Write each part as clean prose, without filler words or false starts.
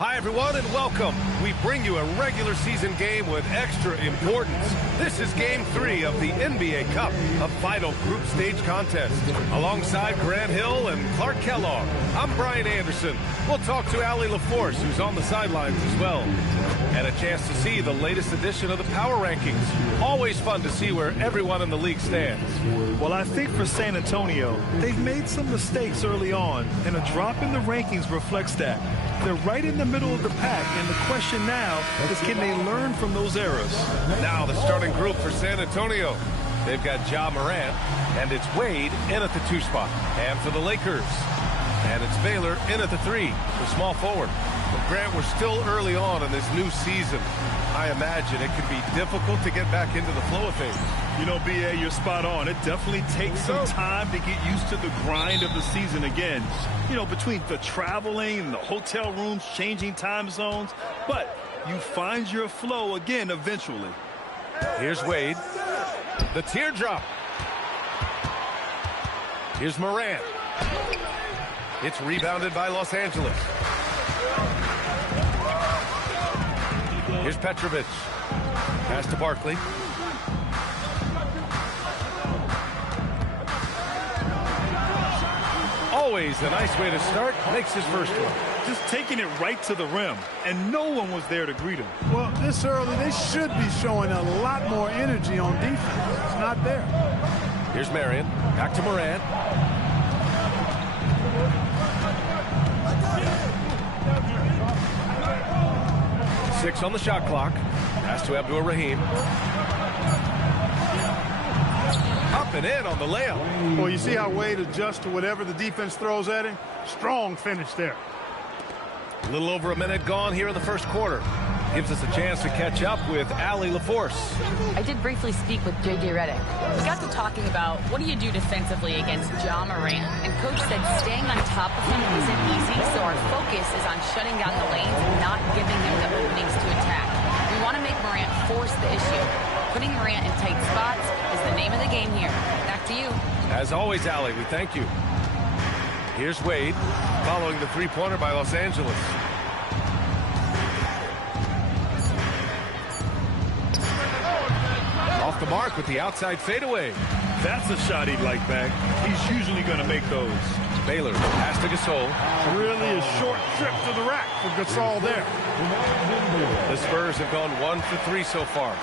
Hi, everyone, and welcome. We bring you a regular season game with extra importance. This is Game 3 of the NBA Cup, a final group stage contest. Alongside Grant Hill and Clark Kellogg, I'm Brian Anderson. We'll talk to Allie LaForce, who's on the sidelines as well. And a chance to see the latest edition of the Power Rankings. Always fun to see where everyone in the league stands. Well, I think for San Antonio, they've made some mistakes early on, and a drop in the rankings reflects that. They're right in the middle of the pack, and the question now is, can they learn from those errors? Now the starting group for San Antonio. They've got Ja Morant, and it's Wade in at the 2 spot. And for the Lakers, and it's Baylor in at the 3, the small forward. But Grant, we're still early on in this new season. I imagine it can be difficult to get back into the flow of things. You know, B.A., you're spot on. It definitely takes some time to get used to the grind of the season again. You know, between the traveling, the hotel rooms, changing time zones. But you find your flow again eventually. Here's Wade. The teardrop. Here's Morant. It's rebounded by Los Angeles. Here's Petrovic. Pass to Barkley. Always a nice way to start. Makes his first one. Just taking it right to the rim, and no one was there to greet him. Well, this early, they should be showing a lot more energy on defense. It's not there. Here's Marion. Back to Morant. Six on the shot clock. Pass to Abdul-Rahim. Up and in on the layup. Well, you see how Wade adjusts to whatever the defense throws at him? Strong finish there. A little over a minute gone here in the first quarter. Gives us a chance to catch up with Allie LaForce. I did briefly speak with J.J. Redick. We got to talking about what do you do defensively against Ja Morant, and Coach said staying on top of him isn't easy, so our focus is on shutting down the lanes and not giving him the openings to attack. We want to make Morant force the issue. Putting Morant in tight spots is the name of the game here. Back to you. As always, Allie, we thank you. Here's Wade, following the three-pointer by Los Angeles. Off the mark with the outside fadeaway. That's a shot he'd like back. He's usually going to make those. Baylor, pass to Gasol. Really a short trip to the rack for Gasol there. The Spurs have gone 1 for 3 so far.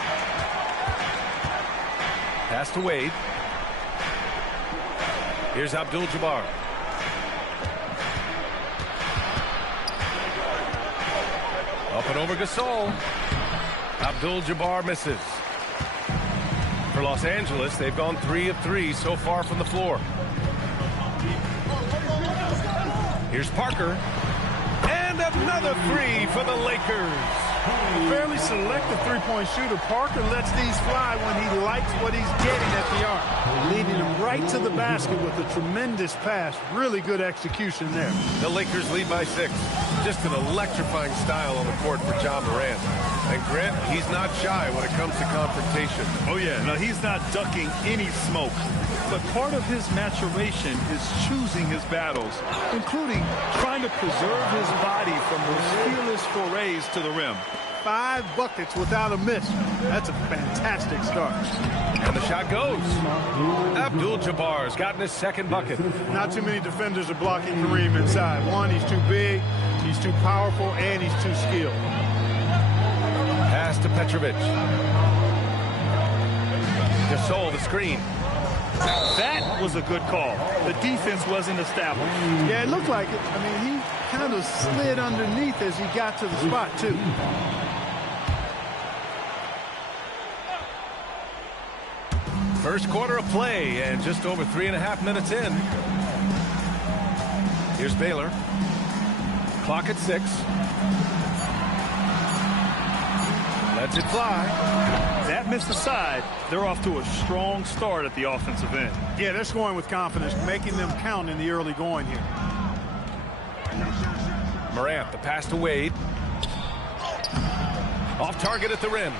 Pass to Wade. Here's Abdul-Jabbar. Up and over Gasol. Abdul-Jabbar misses. For Los Angeles, they've gone 3 of 3 so far from the floor. Here's Parker. And another 3 for the Lakers. Fairly selective three-point shooter. Parker lets these fly when he likes what he's getting at the arc. Leading him right to the basket with a tremendous pass. Really good execution there. The Lakers lead by 6. Just an electrifying style on the court for Ja Morant. And Grant, he's not shy when it comes to confrontation. Oh, yeah. No, he's not ducking any smoke. But part of his maturation is choosing his battles, including trying to preserve his body from those fearless forays to the rim. 5 buckets without a miss. That's a fantastic start. And the shot goes. Abdul-Jabbar's gotten his second bucket. Not too many defenders are blocking Kareem inside. One, he's too big, he's too powerful, and he's too skilled. Pass to Petrovic. Gasol, the screen. That was a good call. The defense wasn't established. Yeah, it looked like it. I mean, he kind of slid underneath as he got to the spot, too. First quarter of play, and just over 3.5 minutes in. Here's Baylor. Clock at 6. Lets it fly. That missed aside. They're off to a strong start at the offensive end. Yeah, they're scoring with confidence, making them count in the early going here. Morant, the pass to Wade. Off target at the rim.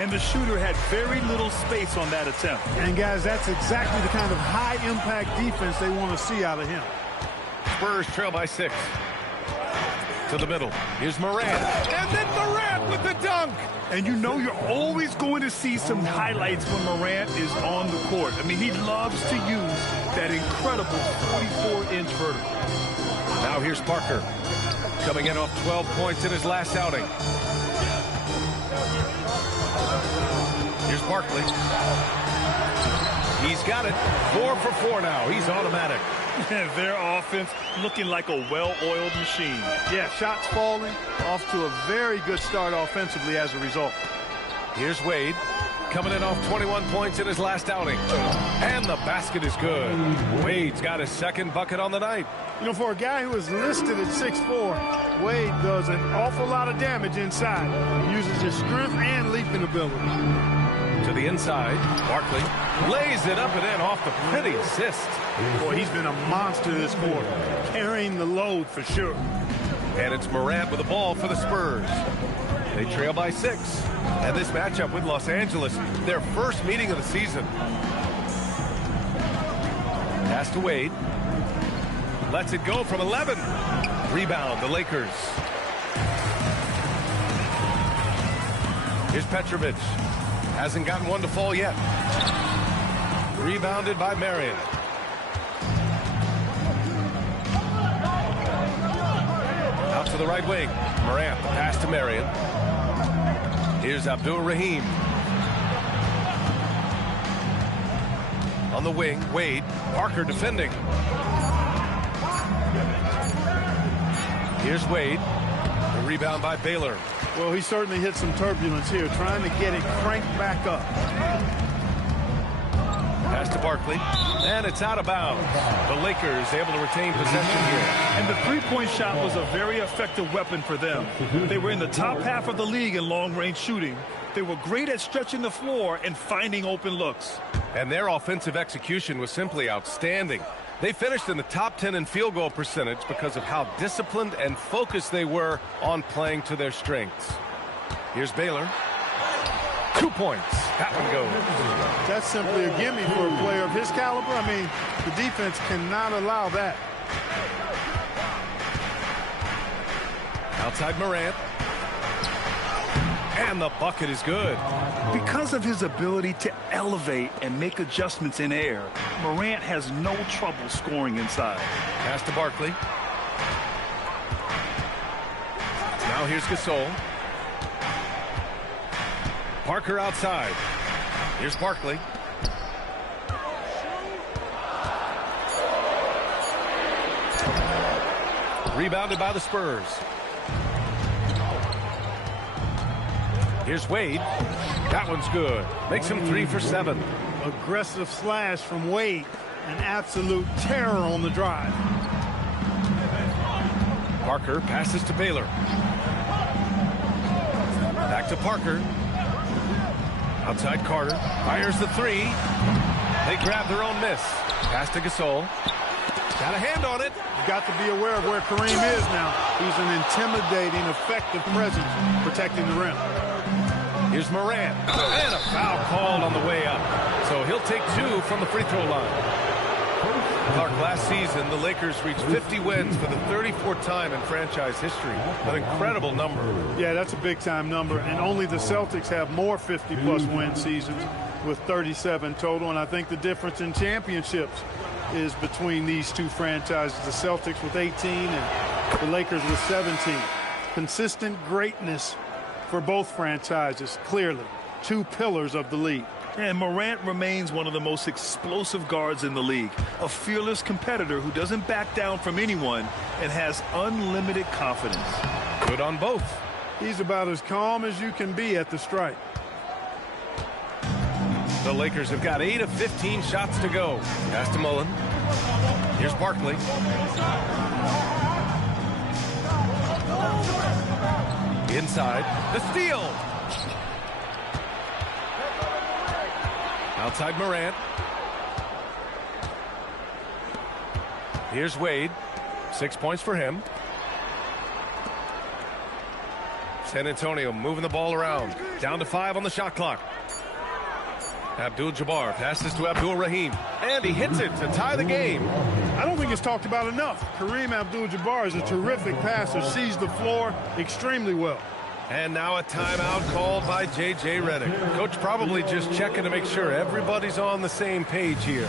And the shooter had very little space on that attempt. And, guys, that's exactly the kind of high-impact defense they want to see out of him. Spurs trail by 6. To the middle. Here's Morant. And then Morant with the dunk. And you know you're always going to see some highlights when Morant is on the court. I mean, he loves to use that incredible 44-inch vertical. Now here's Parker. Coming in off 12 points in his last outing. Here's Barkley. He's got it. 4 for 4 now. He's automatic. Their offense looking like a well-oiled machine. Yeah, shots falling. Off to a very good start offensively as a result. Here's Wade. Coming in off 21 points in his last outing. And the basket is good. Wade's got his second bucket on the night. You know, for a guy who is listed at 6'4", Wade does an awful lot of damage inside. He uses his strength and leaping ability. To the inside, Barkley lays it up and in off the pretty assist. Boy, he's been a monster this quarter, carrying the load for sure. And it's Morant with the ball for the Spurs. They trail by 6. And this matchup with Los Angeles, their first meeting of the season. Pass to Wade. Lets it go from 11. Rebound, the Lakers. Here's Petrovic. Hasn't gotten one to fall yet. Rebounded by Marion. Out to the right wing. Morant, the pass to Marion. Here's Abdul-Rahim. On the wing, Wade. Parker defending. Here's Wade. The rebound by Baylor. Well, he certainly hit some turbulence here, trying to get it cranked back up. Pass to Barkley. And it's out of bounds. The Lakers able to retain possession here. And the three-point shot was a very effective weapon for them. They were in the top half of the league in long-range shooting. They were great at stretching the floor and finding open looks. And their offensive execution was simply outstanding. They finished in the top 10 in field goal percentage because of how disciplined and focused they were on playing to their strengths. Here's Baylor. 2 points. That one goes. That's simply a gimme for a player of his caliber. I mean, the defense cannot allow that. Outside Morant. And the bucket is good. Because of his ability to elevate and make adjustments in air, Morant has no trouble scoring inside. Pass to Barkley. Now here's Gasol. Parker outside. Here's Barkley. Rebounded by the Spurs. Here's Wade. That one's good. Makes him 3 for 7. Aggressive slash from Wade. An absolute terror on the drive. Parker passes to Baylor. Back to Parker. Outside Carter. Fires the 3. They grab their own miss. Pass to Gasol. Got a hand on it. You've got to be aware of where Kareem is now. He's an intimidating, effective presence protecting the rim. Here's Morant. And a foul called on the way up. So he'll take 2 from the free throw line. Clark, last season, the Lakers reached 50 wins for the 34th time in franchise history. An incredible number. Yeah, that's a big-time number. And only the Celtics have more 50-plus win seasons with 37 total. And I think the difference in championships is between these two franchises. The Celtics with 18 and the Lakers with 17. Consistent greatness for both franchises, clearly. 2 pillars of the league. And Morant remains one of the most explosive guards in the league. A fearless competitor who doesn't back down from anyone and has unlimited confidence. Good on both. He's about as calm as you can be at the strike. The Lakers have got 8 of 15 shots to go. Pass to Mullen. Here's Barkley. Inside. The steal. Outside Morant. Here's Wade. 6 points for him. San Antonio moving the ball around. Down to 5 on the shot clock. Abdul-Jabbar passes to Abdul-Rahim. And he hits it to tie the game. I don't think it's talked about enough. Kareem Abdul-Jabbar is a terrific passer, sees the floor extremely well. And now a timeout called by J.J. Redick. Coach probably just checking to make sure everybody's on the same page here.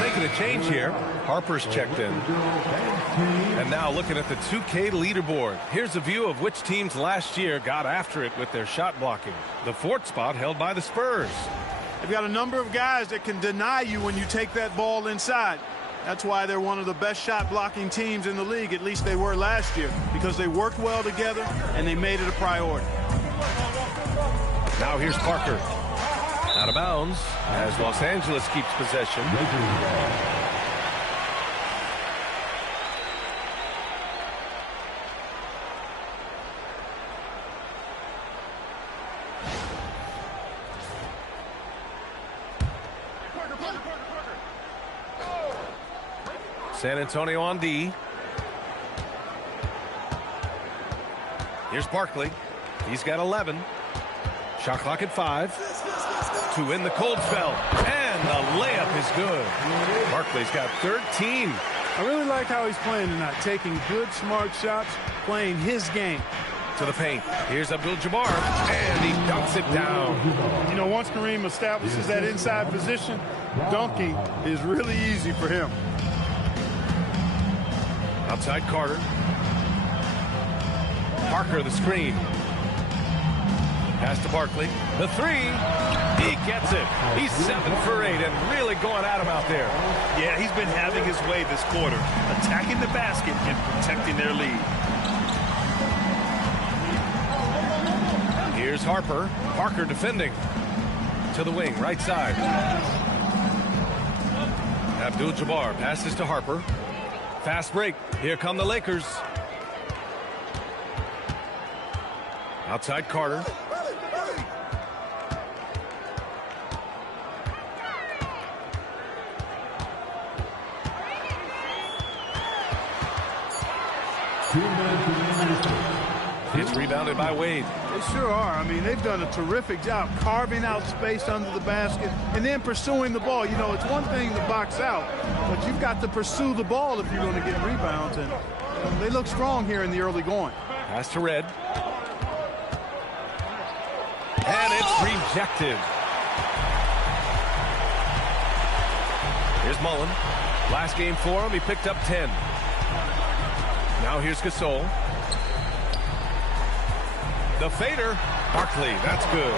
Making a change here. Harper's checked in. And now looking at the 2K leaderboard. Here's a view of which teams last year got after it with their shot blocking. The 4th spot held by the Spurs. They've got a number of guys that can deny you when you take that ball inside. That's why they're one of the best shot blocking teams in the league. At least they were last year, because they worked well together and they made it a priority. Now here's Parker. Out of bounds as Los Angeles keeps possession. San Antonio on D. Here's Barkley. He's got 11. Shot clock at 5. To win the cold spell. And the layup is good. Barkley's got 13. I really like how he's playing tonight. Taking good, smart shots, playing his game. To the paint. Here's Abdul-Jabbar. And he dunks it down. You know, once Kareem establishes that inside position, dunking is really easy for him. Outside Carter. Parker the screen. Pass to Barkley. The 3. He gets it. He's 7 for 8 and really going at him out there. Yeah, he's been having his way this quarter, attacking the basket and protecting their lead. Here's Harper. Parker defending. To the wing, right side. Abdul-Jabbar passes to Harper. Fast break. Here come the Lakers. Outside Carter. It's rebounded by Wade. They sure are. I mean, they've done a terrific job carving out space under the basket and then pursuing the ball. You know, it's one thing to box out, but you've got to pursue the ball if you're going to get rebounds. And they look strong here in the early going. Pass to Red. And it's rejected. Here's Mullen. Last game for him, he picked up 10. Now here's Gasol. The fader. Barkley, that's good.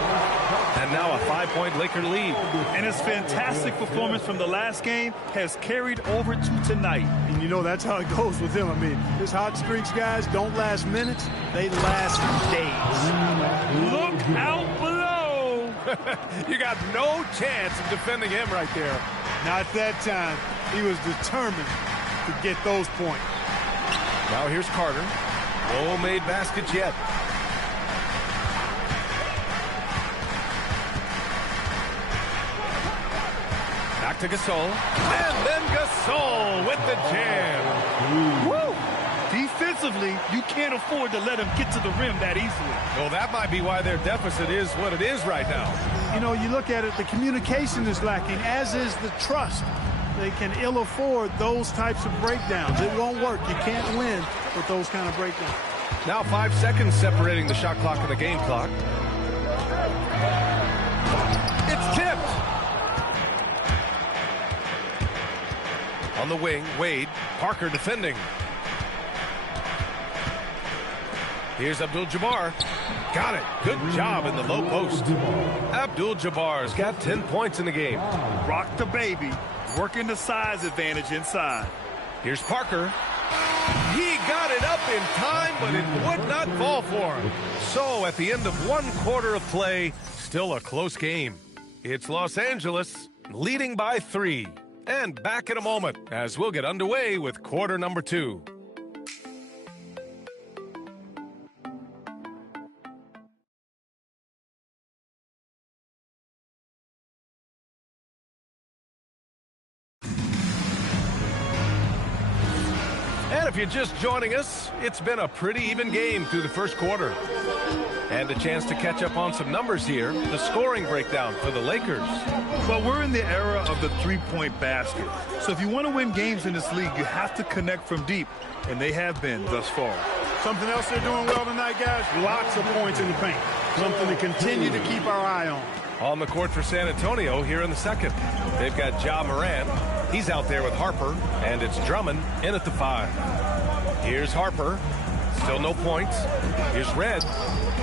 And now a 5-point Laker lead. And his fantastic performance from the last game has carried over to tonight. And you know, that's how it goes with him. I mean, his hot streaks, guys, don't last minutes. They last days. Look out below. You got no chance of defending him right there. Not that time. He was determined to get those points. Now here's Carter. No made baskets yet. Back to Gasol. And then Gasol with the jam. Woo! Defensively, you can't afford to let him get to the rim that easily. Well, that might be why their deficit is what it is right now. You know, you look at it, the communication is lacking, as is the trust. They can ill afford those types of breakdowns. It won't work. You can't win with those kind of breakdowns. Now 5 seconds separating the shot clock and the game clock. It's tipped. On the wing, Wade. Parker defending. Here's Abdul-Jabbar. Got it. Good job in the low post. Abdul-Jabbar's got 10 points in the game. Rock the baby. Working the size advantage inside. Here's Parker. He got it up in time, but it would not fall for him. So at the end of one quarter of play, still a close game. It's Los Angeles leading by 3. And back in a moment as we'll get underway with quarter number 2. And if you're just joining us, it's been a pretty even game through the first quarter. And a chance to catch up on some numbers here. The scoring breakdown for the Lakers. Well, we're in the era of the three-point basket. So if you want to win games in this league, you have to connect from deep. And they have been thus far. Something else they're doing well tonight, guys. Lots of points in the paint. Something to continue to keep our eye on. On the court for San Antonio here in the second. They've got Ja Morant. He's out there with Harper. And it's Drummond in at the 5. Here's Harper. Still no points. Here's Red.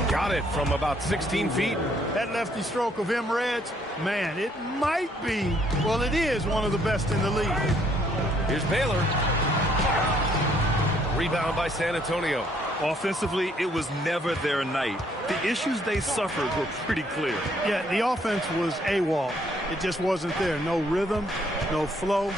Got it from about 16 feet. That lefty stroke of Red's, man, it might be, well, it is one of the best in the league. Here's Baylor. Rebound by San Antonio. Offensively, it was never their night. The issues they suffered were pretty clear. Yeah, the offense was AWOL. It just wasn't there. No rhythm, no flow,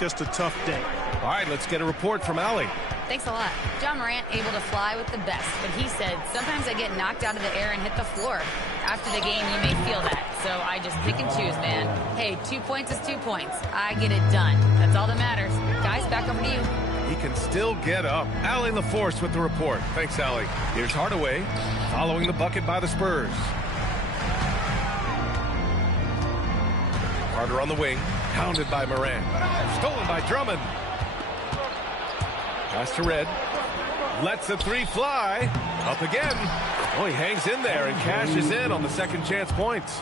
just a tough day. All right, let's get a report from Allie. Thanks a lot. Ja Morant able to fly with the best, but he said, sometimes I get knocked out of the air and hit the floor. After the game, you may feel that, so I just pick and choose, man. Hey, 2 points is 2 points. I get it done. That's all that matters. Guys, back over to you. He can still get up. Allie LaForce with the report. Thanks, Allie. Here's Hardaway following the bucket by the Spurs. Carter on the wing, hounded by Morant. Stolen by Drummond. Pass to Red. Lets the 3 fly. Up again. Oh, he hangs in there and cashes in on the second chance points.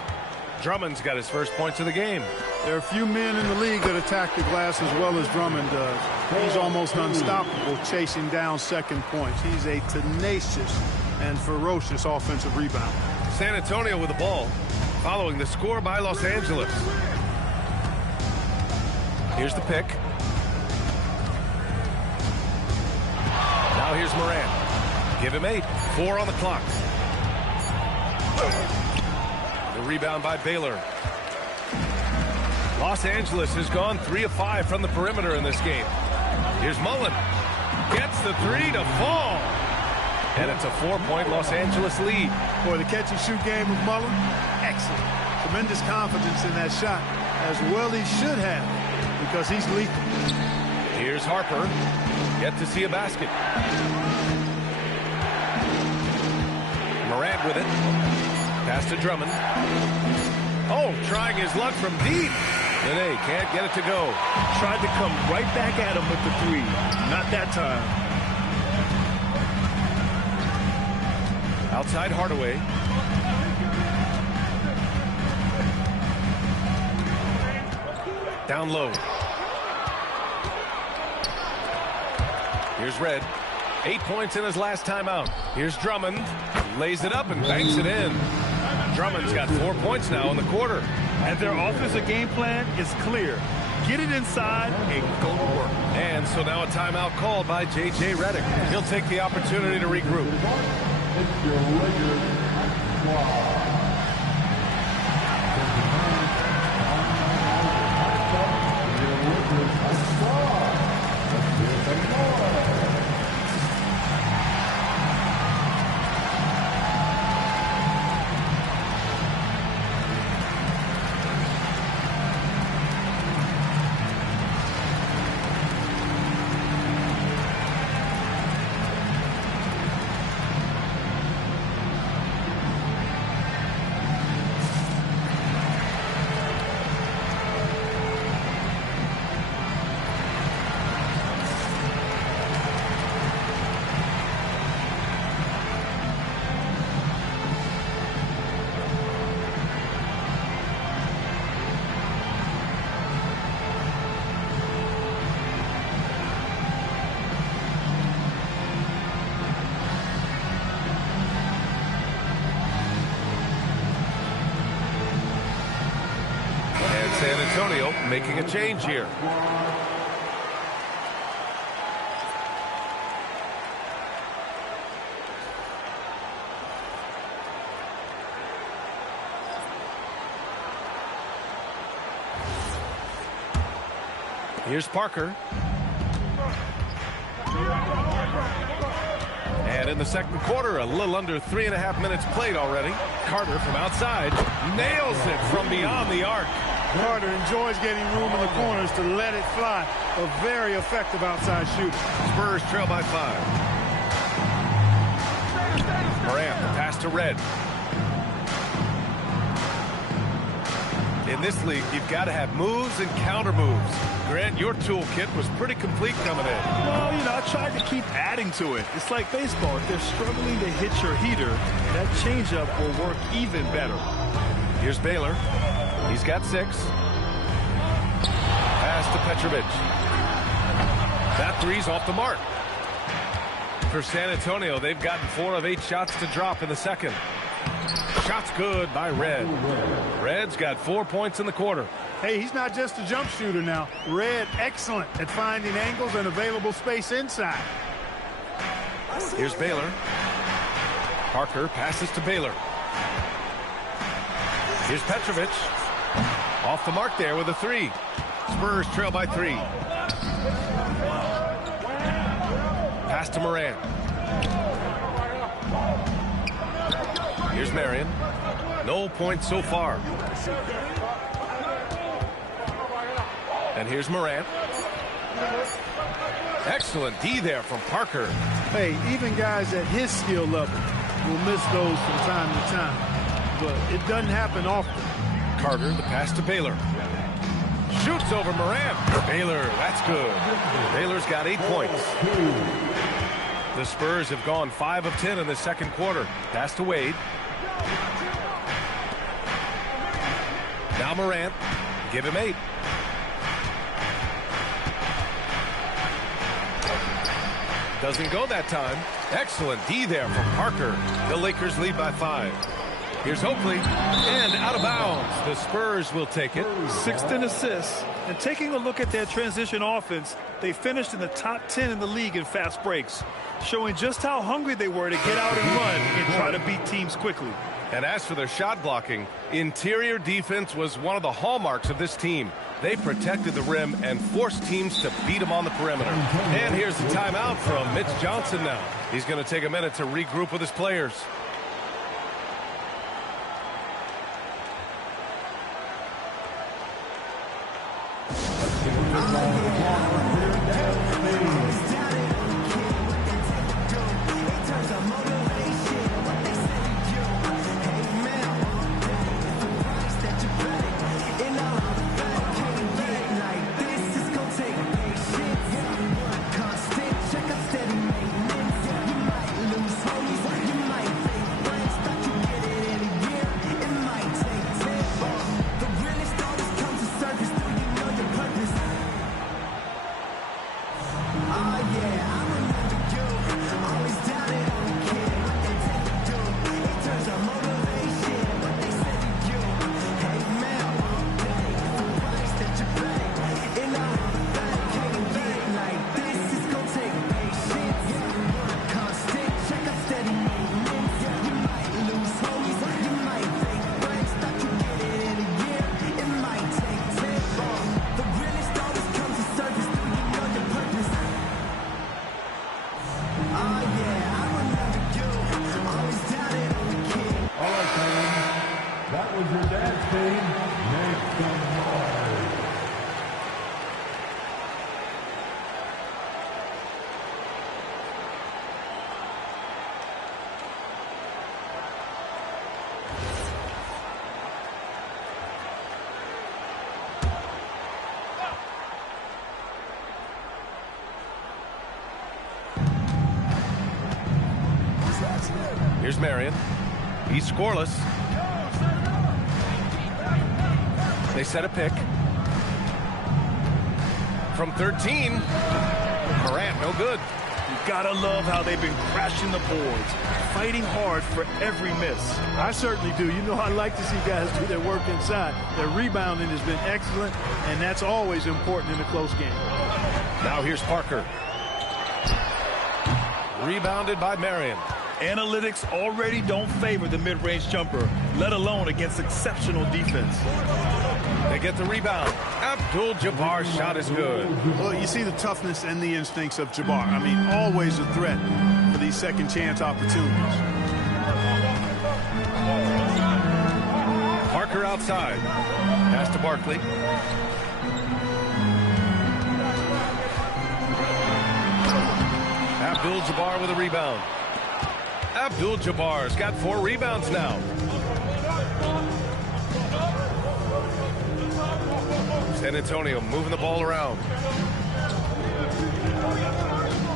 Drummond's got his first points of the game. There are a few men in the league that attack the glass as well as Drummond does. He's almost unstoppable chasing down second points. He's a tenacious and ferocious offensive rebounder. San Antonio with the ball, following the score by Los Angeles. Here's the pick. Now here's Morant. Give him 8. 4 on the clock. The rebound by Baylor. Los Angeles has gone 3 of 5 from the perimeter in this game. Here's Mullen. Gets the 3 to fall. And it's a 4-point Los Angeles lead. Boy, the catch-and-shoot game of Mullen, excellent. Tremendous confidence in that shot, as well he should have, because he's lethal. Here's Harper. Yet to see a basket. Morant with it. Pass to Drummond. Oh, trying his luck from deep. Nene can't get it to go. Tried to come right back at him with the 3. Not that time. Outside Hardaway. Down low. Here's Red. 8 points in his last timeout. Here's Drummond. Lays it up and banks it in. Drummond's got 4 points now in the quarter. And their offensive game plan is clear. Get it inside and go to work. And so now a timeout called by J.J. Redick. He'll take the opportunity to regroup. Antonio making a change here. Here's Parker. And in the second quarter, a little under 3.5 minutes played already. Carter from outside nails it from beyond the arc. Carter enjoys getting room in the corners to let it fly. A very effective outside shooter. Spurs trail by 5. Morant, the pass to Red. In this league, you've got to have moves and counter moves. Grant, your toolkit was pretty complete coming in. Well, you know, I tried to keep adding to it. It's like baseball. If they're struggling to hit your heater, that changeup will work even better. Here's Baylor. He's got 6. Pass to Petrovic. That three's off the mark. For San Antonio, they've gotten 4 of 8 shots to drop in the second. Shot's good by Red. Red's got 4 points in the quarter. Hey, he's not just a jump shooter now. Red, excellent at finding angles and available space inside. Here's Baylor. Parker passes to Baylor. Here's Petrovic. Off the mark there with a 3. Spurs trail by 3. Pass to Morant. Here's Marion. No points so far. And here's Morant. Excellent D there from Parker. Hey, even guys at his skill level will miss those from time to time. But it doesn't happen often. Carter, the pass to Baylor. Shoots over Morant. Baylor, that's good. Baylor's got 8 points. The Spurs have gone 5 of 10 in the second quarter. Pass to Wade. Now Morant. Give him 8. Doesn't go that time. Excellent D there from Parker. The Lakers lead by 5. Here's Oakley. And out of bounds. The Spurs will take it. 6th in assists. And taking a look at their transition offense, they finished in the top 10 in the league in fast breaks, showing just how hungry they were to get out and run and try to beat teams quickly. And as for their shot blocking, interior defense was one of the hallmarks of this team. They protected the rim and forced teams to beat them on the perimeter. And here's the timeout from Mitch Johnson now. He's going to take a minute to regroup with his players. Here's Marion. He's scoreless. They set a pick. From 13. Morant, no good. You gotta love how they've been crashing the boards, fighting hard for every miss. I certainly do. You know, I like to see guys do their work inside. Their rebounding has been excellent, and that's always important in a close game. Now here's Parker. Rebounded by Marion. Analytics already don't favor the mid-range jumper, let alone against exceptional defense. They get the rebound. Abdul-Jabbar's shot is good. Well, you see the toughness and the instincts of Jabbar. I mean, always a threat for these second chance opportunities. Parker outside. Pass to Barkley. Abdul-Jabbar with a rebound. Abdul-Jabbar's got 4 rebounds now. San Antonio moving the ball around.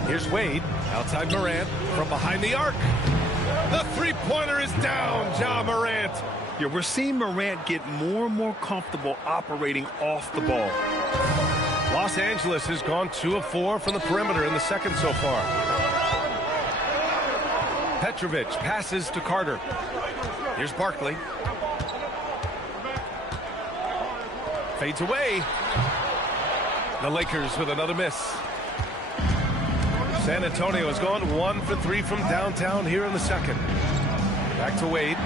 Here's Wade. Outside Morant. From behind the arc. The three-pointer is down. Ja Morant. Yeah, we're seeing Morant get more and more comfortable operating off the ball. Los Angeles has gone 2 of 4 from the perimeter in the second so far. Petrovic passes to Carter. Here's Barkley. Fades away. The Lakers with another miss. San Antonio has gone 1 for 3 from downtown here in the second. Back to Wade.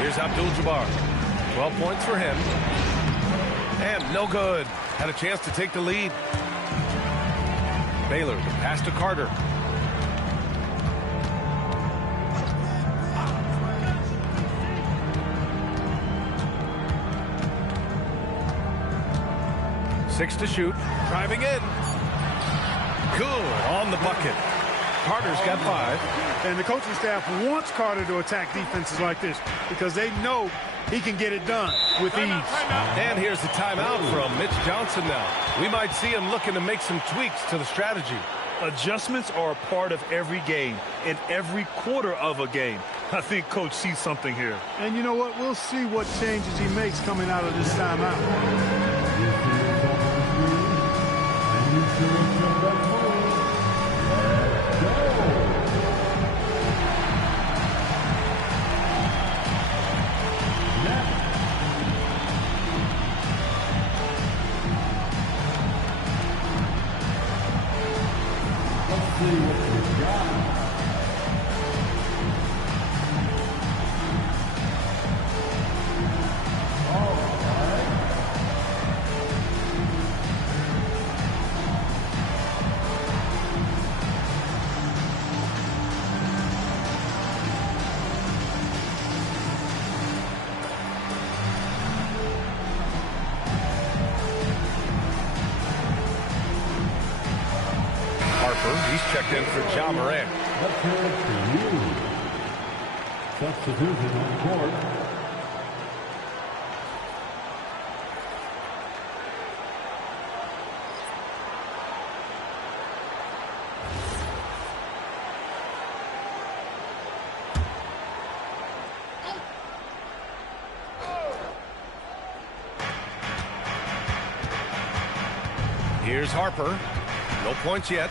Here's Abdul-Jabbar. 12 points for him. And no good. Had a chance to take the lead. Baylor, the pass to Carter. Six to shoot. Driving in. Good on the bucket. Carter's got 5. And the coaching staff wants Carter to attack defenses like this because they know he can get it done with ease. And here's the timeout from Mitch Johnson now. We might see him looking to make some tweaks to the strategy. Adjustments are a part of every game, in every quarter of a game. I think Coach sees something here. And you know what? We'll see what changes he makes coming out of this timeout. He's checked in for Ja Morant. Substitution on court. Here's Harper. No points yet.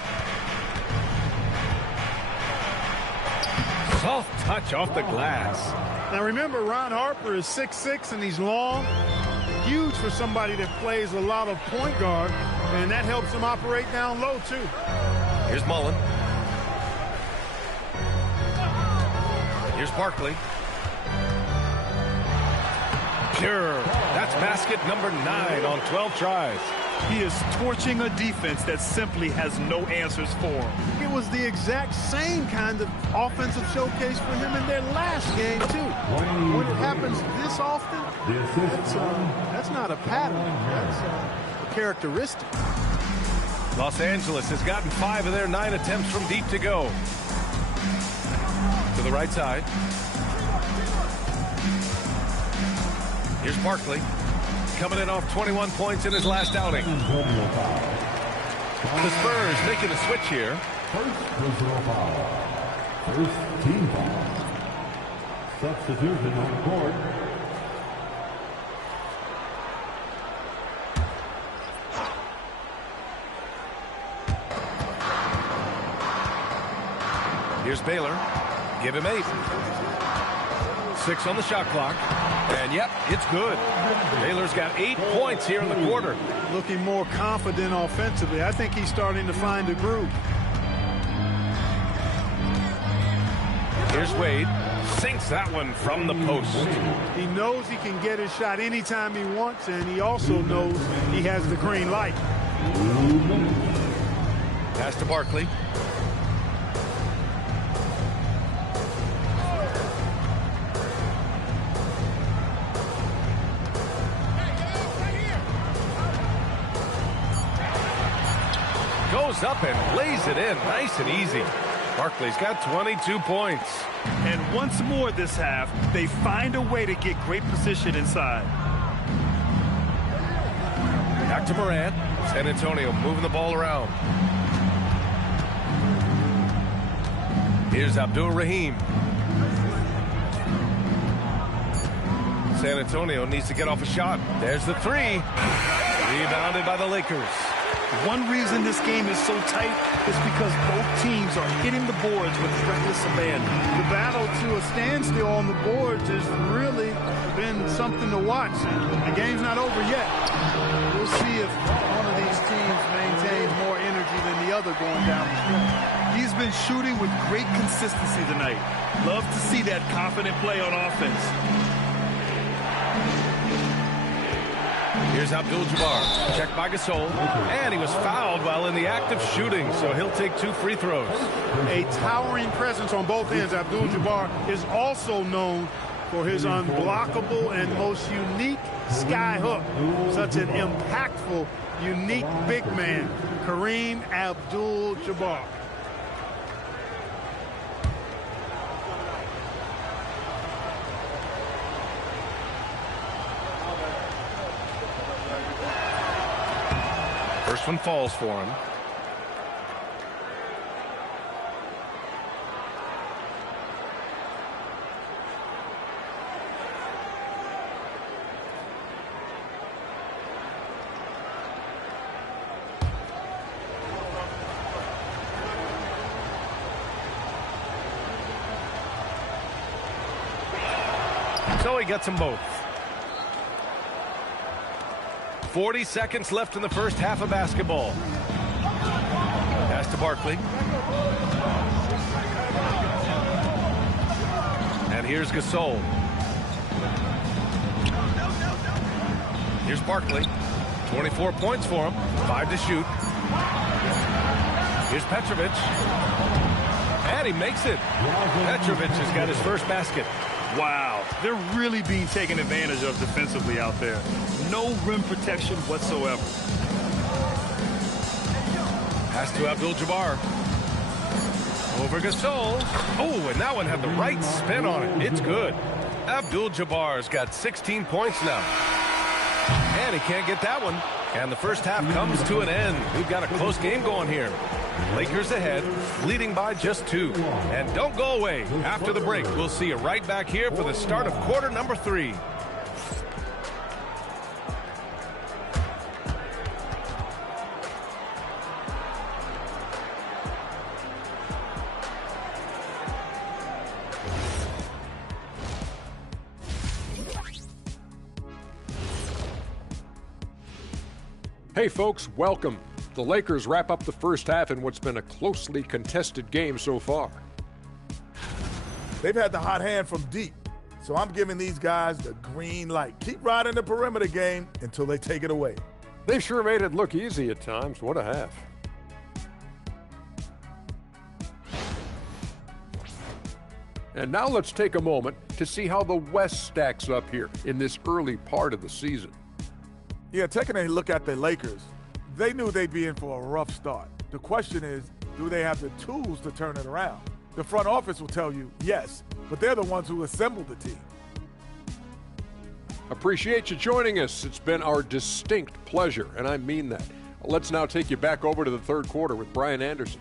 Soft touch off the glass. Now remember, Ron Harper is 6'6", and he's long. Huge for somebody that plays a lot of point guard, and that helps him operate down low, too. Here's Mullen. Here's Barkley. Pure. That's basket number 9 on 12 tries. He is torching a defense that simply has no answers for him. It was the exact same kind of offensive showcase for him in their last game, too. When it happens this often, that's not a pattern. That's a characteristic. Los Angeles has gotten 5 of their 9 attempts from deep to go. To the right side. Here's Barkley. Coming in off 21 points in his last outing. The Spurs making a switch here. First personal foul. First team foul. Substitution on court. Here's Baylor. Give him 8. 6 on the shot clock. And, yep, it's good. Baylor's got 8 points here in the quarter. Looking more confident offensively. I think he's starting to find a groove. Here's Wade. Sinks that one from the post. He knows he can get his shot anytime he wants, and he also knows he has the green light. Pass to Barkley. Goes up and lays it in nice and easy. Barkley's got 22 points. And once more this half, they find a way to get great position inside. Back to Morant. San Antonio moving the ball around. Here's Abdul-Rahim. San Antonio needs to get off a shot. There's the 3. Rebounded by the Lakers. One reason this game is so tight is because both teams are hitting the boards with reckless abandon. The battle to a standstill on the boards has really been something to watch. The game's not over yet. We'll see if one of these teams maintains more energy than the other going down the stretch. He's been shooting with great consistency tonight. Love to see that confident play on offense. Here's Abdul-Jabbar. Checked by Gasol. And he was fouled while in the act of shooting, so he'll take 2 free throws. A towering presence on both ends. Abdul-Jabbar is also known for his unblockable and most unique sky hook. Such an impactful, unique big man, Kareem Abdul-Jabbar. First one falls for him. So he gets them both. 40 seconds left in the first half of basketball. Pass to Barkley. And here's Gasol. Here's Barkley. 24 points for him. 5 to shoot. Here's Petrovic. And he makes it. Petrovic has got his first basket. Wow, they're really being taken advantage of defensively out there. No rim protection whatsoever. Pass to Abdul-Jabbar. Over Gasol. Oh, and that one had the right spin on it. It's good. Abdul-Jabbar's got 16 points now. And he can't get that one. And the first half comes to an end. We've got a close game going here. Lakers ahead, leading by just 2. And don't go away. After the break, we'll see you right back here for the start of quarter number 3. Hey folks, welcome. The Lakers wrap up the first half in what's been a closely contested game so far. They've had the hot hand from deep, so I'm giving these guys the green light. Keep riding the perimeter game until they take it away. They sure made it look easy at times. What a half. And now let's take a moment to see how the West stacks up here in this early part of the season. Yeah, taking a look at the Lakers, they knew they'd be in for a rough start. The question is, do they have the tools to turn it around? The front office will tell you yes, but they're the ones who assembled the team. Appreciate you joining us. It's been our distinct pleasure, and I mean that. Let's now take you back over to the third quarter with Brian Anderson.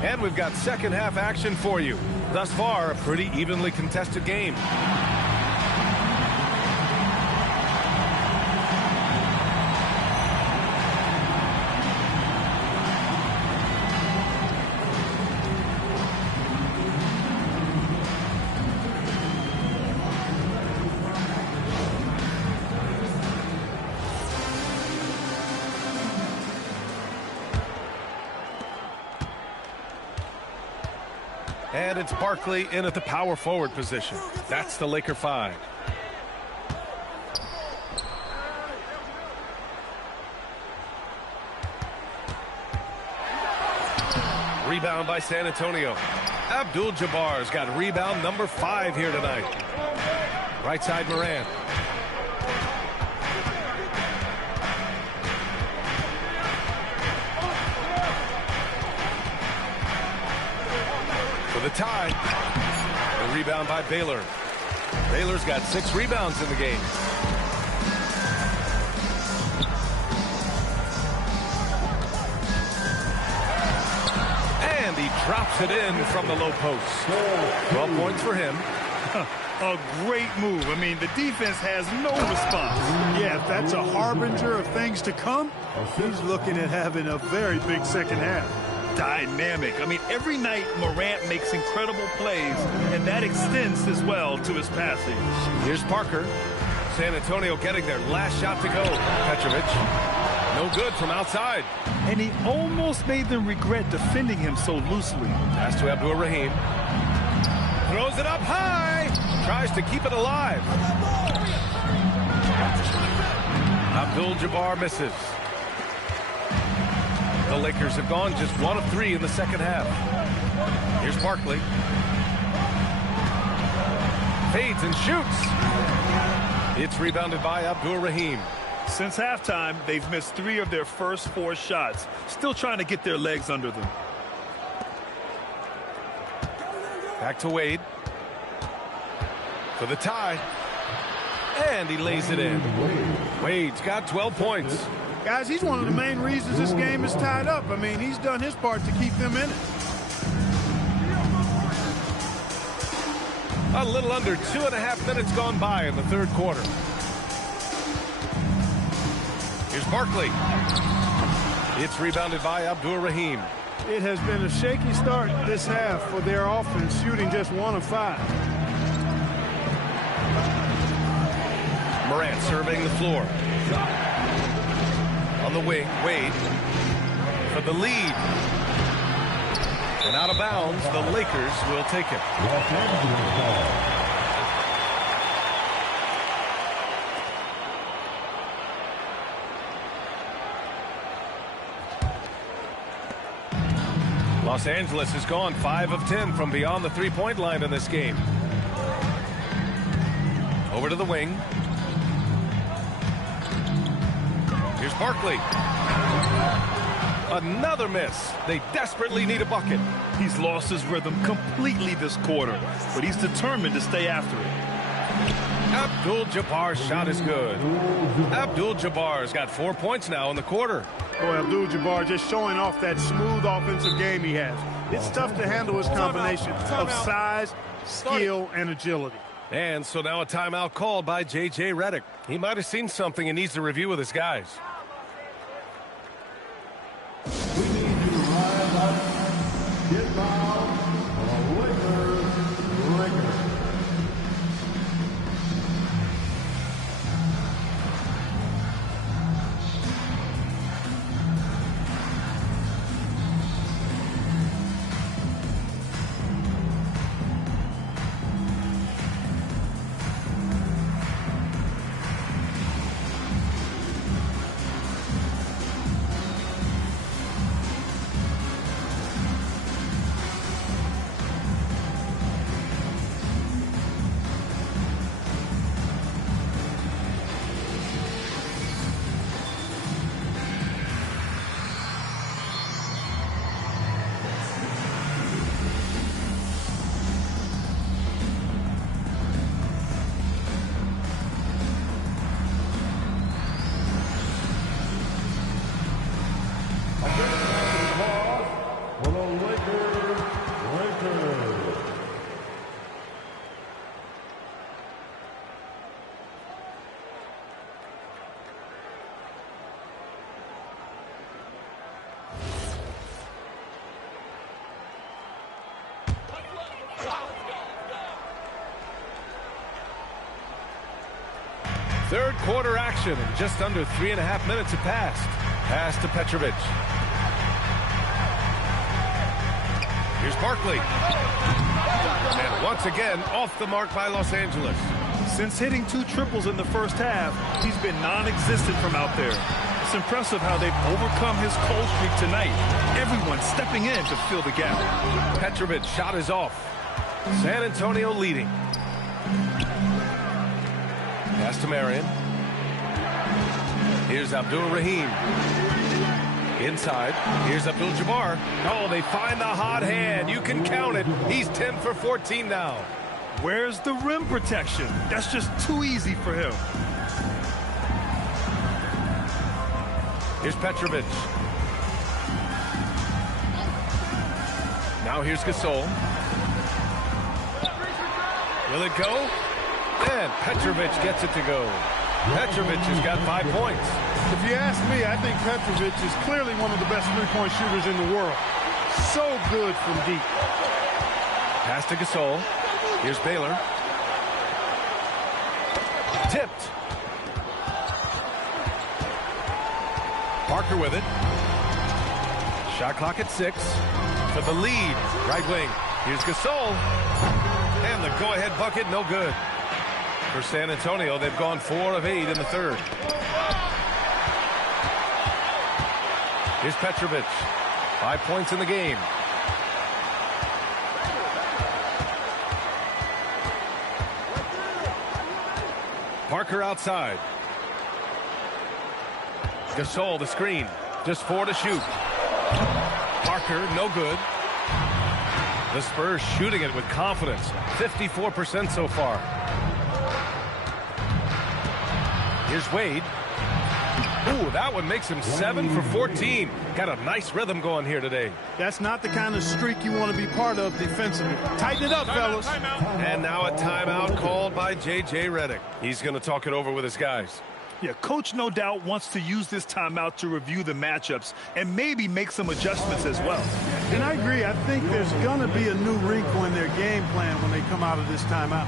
And we've got second half action for you. Thus far, a pretty evenly contested game. And it's Barkley in at the power forward position. That's the Laker 5. Rebound by San Antonio. Abdul-Jabbar's got rebound number 5 here tonight. Right side Morant. For the tie. The rebound by Baylor. Baylor's got 6 rebounds in the game. And he drops it in from the low post. 12 points for him. A great move. I mean, the defense has no response. Yeah, if that's a harbinger of things to come, he's looking at having a very big second half. Dynamic. I mean, every night Morant makes incredible plays, and that extends as well to his passing. Here's Parker. San Antonio getting their last shot to go. Petrovic. No good from outside. And he almost made them regret defending him so loosely. Pass to Abdul-Rahim. Throws it up high. Tries to keep it alive. Abdul-Jabbar misses. The Lakers have gone just 1 of 3 in the second half. Here's Barkley. Fades and shoots. It's rebounded by Abdul-Rahim. Since halftime, they've missed 3 of their first 4 shots. Still trying to get their legs under them. Back to Wade. For the tie. And he lays it in. Wade's got 12 points. Guys, he's one of the main reasons this game is tied up. I mean, he's done his part to keep them in it. A little under 2.5 minutes gone by in the third quarter. Here's Barkley. It's rebounded by Abdul-Rahim. It has been a shaky start this half for their offense, shooting just 1 of 5. Morant surveying the floor. On the wing, Wade for the lead. And out of bounds, the Lakers will take it. Los Angeles has gone 5 of 10 from beyond the three-point line in this game. Over to the wing. Here's Barkley. Another miss. They desperately need a bucket. He's lost his rhythm completely this quarter, but he's determined to stay after it. Abdul-Jabbar's shot is good. Abdul-Jabbar's got 4 points now in the quarter. Boy, Abdul-Jabbar just showing off that smooth offensive game he has. It's tough to handle his combination of size, skill, and agility. And so now a timeout called by J.J. Redick. He might have seen something and needs to review with his guys. We need you to rise up, get down, Lakers. Third quarter action, and just under 3.5 minutes have passed. Pass to Petrovic. Here's Barkley. And once again, off the mark by Los Angeles. Since hitting 2 triples in the first half, he's been non-existent from out there. It's impressive how they've overcome his cold streak tonight. Everyone stepping in to fill the gap. Petrovic shot is off. San Antonio leading. Pass to Marion. Here's Abdul-Rahim. Inside. Here's Abdul-Jabbar. Oh, they find the hot hand. You can count it. He's 10 for 14 now. Where's the rim protection? That's just too easy for him. Here's Petrovic. Now here's Gasol. Will it go? And Petrovic gets it to go. Petrovic has got 5 points. If you ask me, I think Petrovic is clearly one of the best three-point shooters in the world. So good from deep. Pass to Gasol. Here's Baylor. Tipped. Parker with it. Shot clock at 6. For the lead. Right wing. Here's Gasol. And the go-ahead bucket, no good. For San Antonio, they've gone 4 of 8 in the third. Here's Petrovic. 5 points in the game. Parker outside. Gasol, the screen. Just 4 to shoot. Parker, no good. The Spurs shooting it with confidence. 54% so far. Here's Wade. Ooh, that one makes him 7 for 14. Got a nice rhythm going here today. That's not the kind of streak you want to be part of defensively. Tighten it up, fellas. And now a timeout called by J.J. Redick. He's going to talk it over with his guys. Yeah, coach no doubt wants to use this timeout to review the matchups and maybe make some adjustments as well. And I agree. I think there's going to be a new wrinkle in their game plan when they come out of this timeout.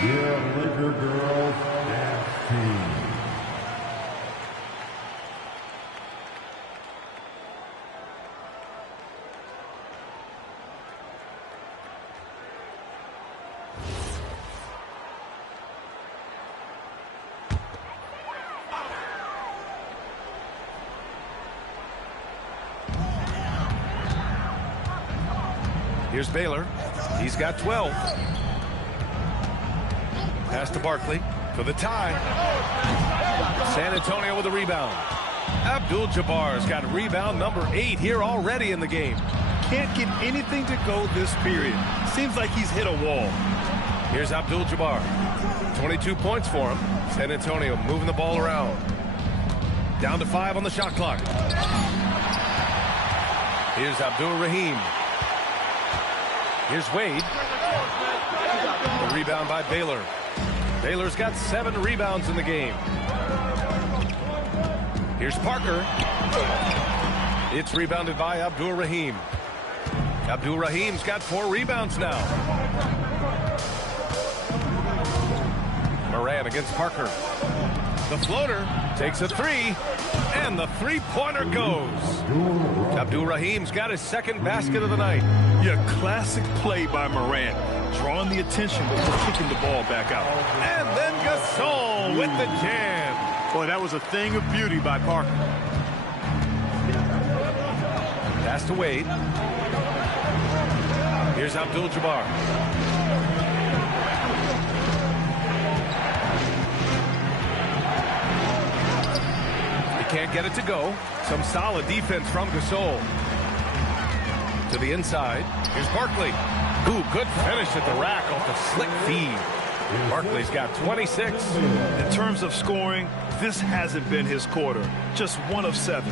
Your Laker girls dance team. Here's Baylor. He's got 12. Pass to Barkley for the tie. San Antonio with a rebound. Abdul-Jabbar's got rebound number 8 here already in the game. Can't get anything to go this period. Seems like he's hit a wall. Here's Abdul-Jabbar. 22 points for him. San Antonio moving the ball around. Down to 5 on the shot clock. Here's Abdul-Rahim. Here's Wade. The rebound by Baylor. Baylor's got 7 rebounds in the game. Here's Parker. It's rebounded by Abdul-Rahim. Abdul-Rahim's got 4 rebounds now. Moran against Parker. The floater takes a 3, and the three-pointer goes. Abdul-Rahim's got his 2nd basket of the night. Yeah, classic play by Moran, drawing the attention before kicking the ball back out. And then Gasol with the jam. Boy, that was a thing of beauty by Parker. Pass to Wade. Here's Abdul-Jabbar. He can't get it to go. Some solid defense from Gasol. To the inside. Here's Barkley. Ooh, good finish at the rack off the slick feed. Barkley's got 26. In terms of scoring, this hasn't been his quarter. Just 1 of 7.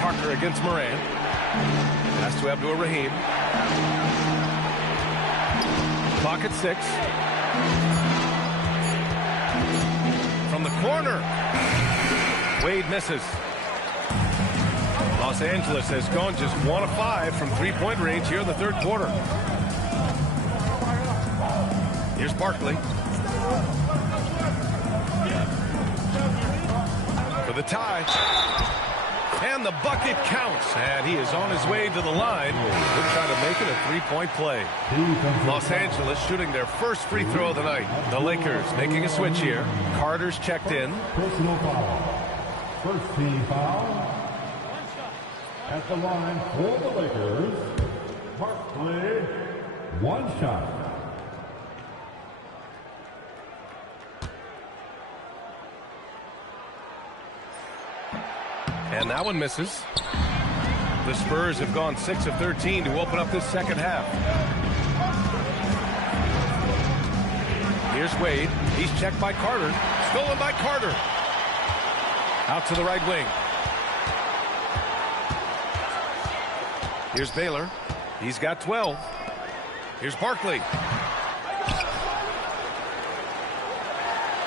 Parker against Moran. Pass to Abdul-Rahim. Clock at 6. from the corner. Wade misses. Los Angeles has gone just 1 of 5 from three-point range here in the third quarter. Here's Barkley. For the tie. And the bucket counts. And he is on his way to the line. They're trying to make it a three-point play. Los Angeles shooting their first free throw of the night. The Lakers making a switch here. Carter's checked in. Personal foul. First team foul. At the line for the Lakers, Barkley, 1 shot. And that one misses. The Spurs have gone 6 of 13 to open up this second half. Here's Wade. He's checked by Carter. Stolen by Carter. Out to the right wing. Here's Baylor. He's got 12. Here's Barkley.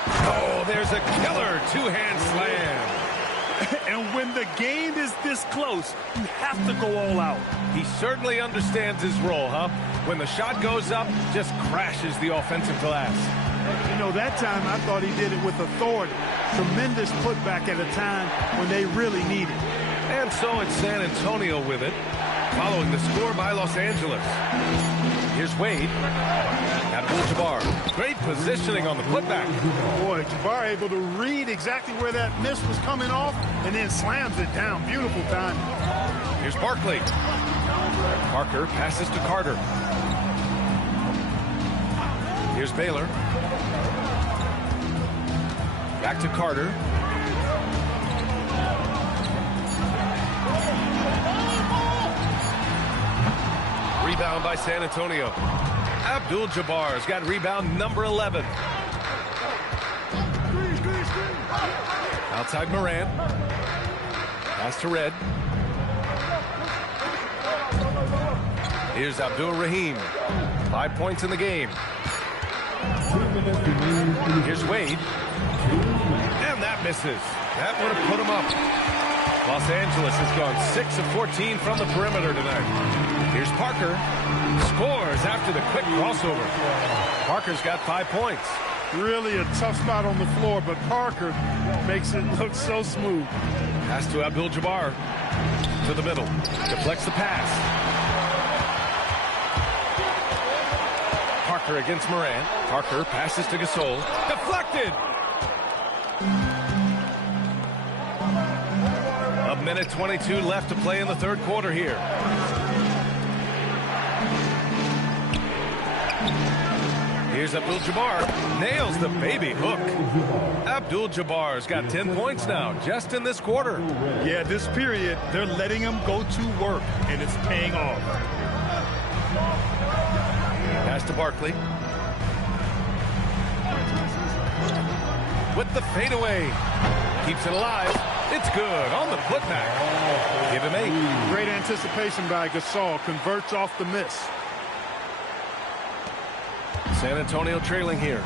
Oh, there's a killer two-hand slam. And when the game is this close, you have to go all out. He certainly understands his role, huh? When the shot goes up, just crashes the offensive glass. You know, that time I thought he did it with authority. Tremendous putback at a time when they really need it. And so it's San Antonio with it, following the score by Los Angeles. Here's Wade. Abdul-Jabbar. Great positioning on the putback. Boy, Jabbar able to read exactly where that miss was coming off and then slams it down. Beautiful time. Here's Barkley. Parker passes to Carter. Here's Baylor. Back to Carter. Rebound by San Antonio. Abdul-Jabbar's got rebound number 11. Outside Morant. Pass to Red. Here's Abdul-Rahim. 5 points in the game. Here's Wade. And that misses. That would have put him up. Los Angeles has gone 6 of 14 from the perimeter tonight. Here's Parker. Scores after the quick crossover. Parker's got 5 points. Really a tough spot on the floor, but Parker makes it look so smooth. Pass to Abdul-Jabbar. To the middle. Deflects the pass. Parker against Morant. Parker passes to Gasol. Deflected! A minute 22 left to play in the third quarter here. Here's Abdul-Jabbar. Nails the baby hook. Abdul-Jabbar's got 10 points now, just in this quarter. Yeah, this period, they're letting him go to work, and it's paying off. Pass to Barkley. With the fadeaway. Keeps it alive. It's good on the putback. Give him 8. Great anticipation by Gasol. Converts off the miss. San Antonio trailing here.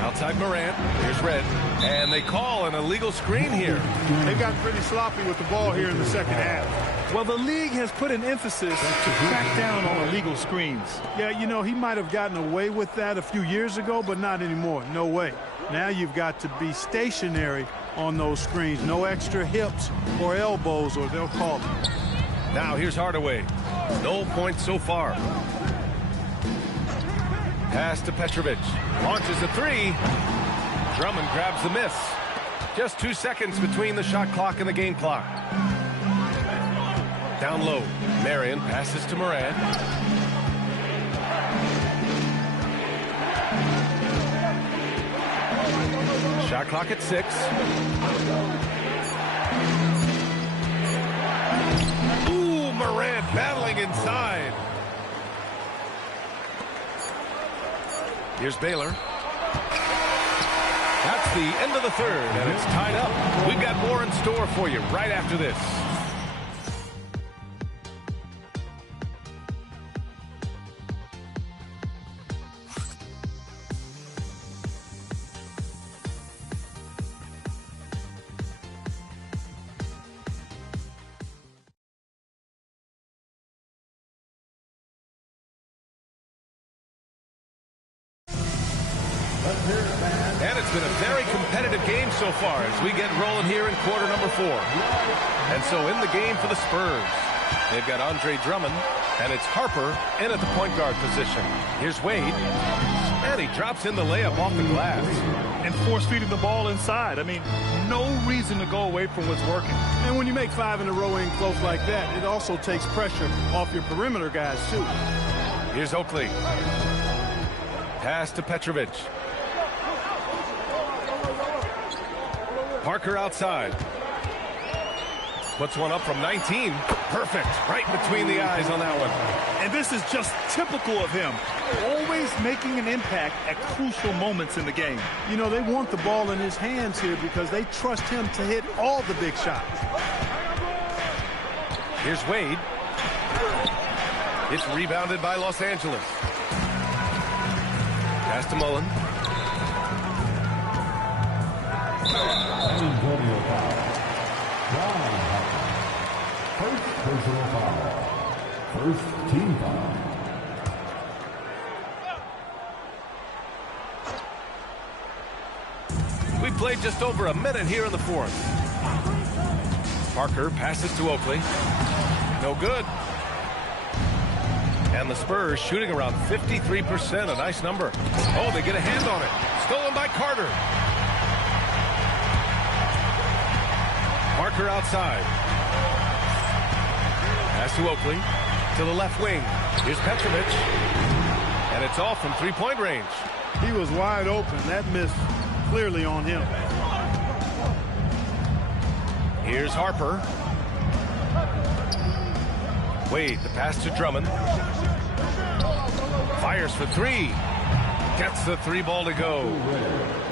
Outside Morant. Here's Red. And they call an illegal screen here. They've gotten pretty sloppy with the ball here in the second half. Well, the league has put an emphasis to crack down on illegal screens. Yeah, you know, he might have gotten away with that a few years ago, but not anymore. No way. Now you've got to be stationary on those screens. No extra hips or elbows, or they'll call it. Now here's Hardaway. No points so far. Pass to Petrovic. Launches a 3. Drummond grabs the miss. Just 2 seconds between the shot clock and the game clock. Down low. Marion passes to Morant. Shot clock at 6. Ooh, Morant battling inside. Here's Baylor. That's the end of the third, and it's tied up. We've got more in store for you right after this. been a very competitive game so far as we get rolling here in quarter number 4. And so in the game for the Spurs, they've got Andre Drummond, and it's Harper in at the point guard position. Here's Wade, and he drops in the layup off the glass. And force feeding the ball inside. I mean, no reason to go away from what's working. And when you make 5 in a row in close like that, it also takes pressure off your perimeter guys, too. Here's Oakley. Pass to Petrovic. Parker outside. Puts one up from 19. Perfect. Right between the eyes on that one. And this is just typical of him. Always making an impact at crucial moments in the game. You know, they want the ball in his hands here because they trust him to hit all the big shots. Here's Wade. It's rebounded by Los Angeles. Pass to Mullen. First personal foul. First team foul. We played just over a minute here in the 4th. Parker passes to Oakley. No good. And the Spurs shooting around 53%, a nice number. Oh, they get a hand on it. Stolen by Carter. Parker outside. Pass to Oakley. To the left wing. Here's Petrovic. And it's off from three-point range. He was wide open. That missed clearly on him. Here's Harper. Wade, the pass to Drummond. Fires for 3. Gets the 3 ball to go.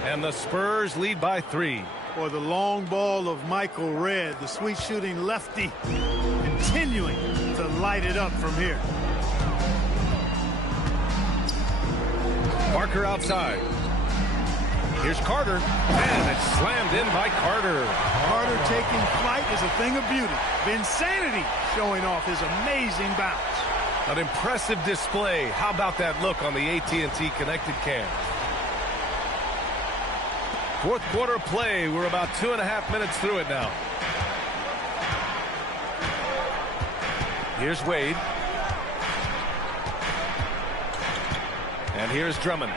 And the Spurs lead by 3. Or the long ball of Michael Redd, the sweet shooting lefty, continuing to light it up from here. Parker outside. Here's Carter, and it's slammed in by Carter. Carter taking flight is a thing of beauty. Vinsanity showing off his amazing bounce. An impressive display. How about that look on the AT&T connected cam? 4th quarter play. We're about 2.5 minutes through it now. Here's Wade. And here's Drummond.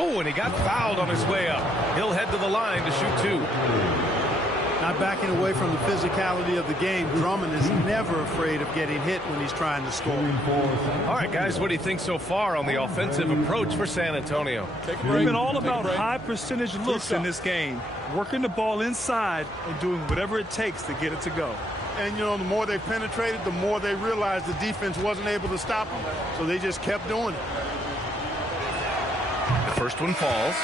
Oh, and he got fouled on his way up. He'll head to the line to shoot 2. Not backing away from the physicality of the game. Drummond is never afraid of getting hit when he's trying to score. All right, guys, what do you think so far on the offensive approach for San Antonio? It's been all about high percentage looks in this game. Working the ball inside and doing whatever it takes to get it to go. And, you know, the more they penetrated, the more they realized the defense wasn't able to stop them. So they just kept doing it. The first one falls.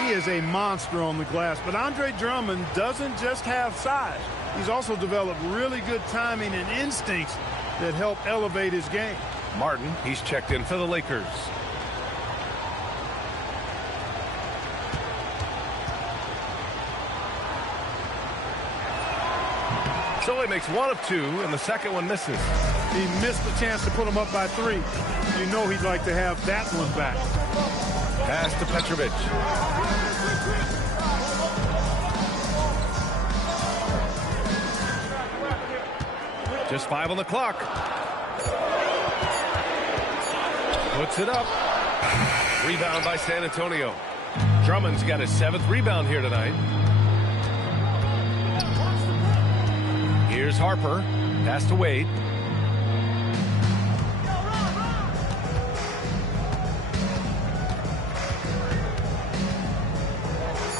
He is a monster on the glass, but Andre Drummond doesn't just have size. He's also developed really good timing and instincts that help elevate his game. Martin, he's checked in for the Lakers. So he makes 1 of 2, and the second one misses. He missed the chance to put him up by 3. You know he'd like to have that one back. Pass to Petrovic. Just 5 on the clock. Puts it up. Rebound by San Antonio. Drummond's got his 7th rebound here tonight. Here's Harper. Pass to Wade.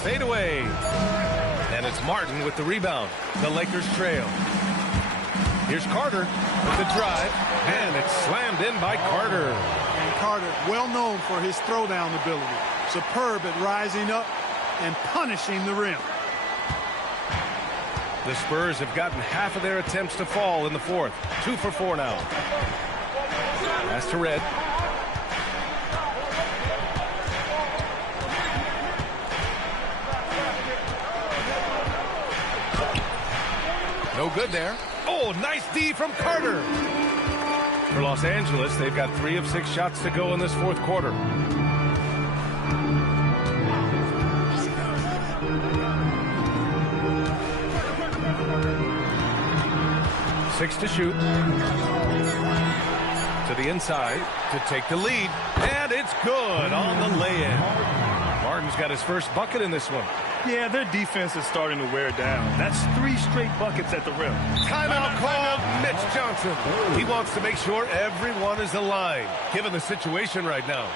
Fade away. And it's Martin with the rebound. The Lakers trail. Here's Carter with the drive. And it's slammed in by Carter. And Carter, well known for his throwdown ability. Superb at rising up and punishing the rim. The Spurs have gotten half of their attempts to fall in the 4th. 2 for 4 now. Pass to Redd. No good there. Oh, nice D from Carter. For Los Angeles, they've got 3 of 6 shots to go in this fourth quarter. 6 to shoot. To the inside to take the lead. And it's good on the lay-in. Martin's got his first bucket in this one. Yeah, their defense is starting to wear down. That's 3 straight buckets at the rim. Timeout called. Mitch Johnson. He wants to make sure everyone is aligned, given the situation right now.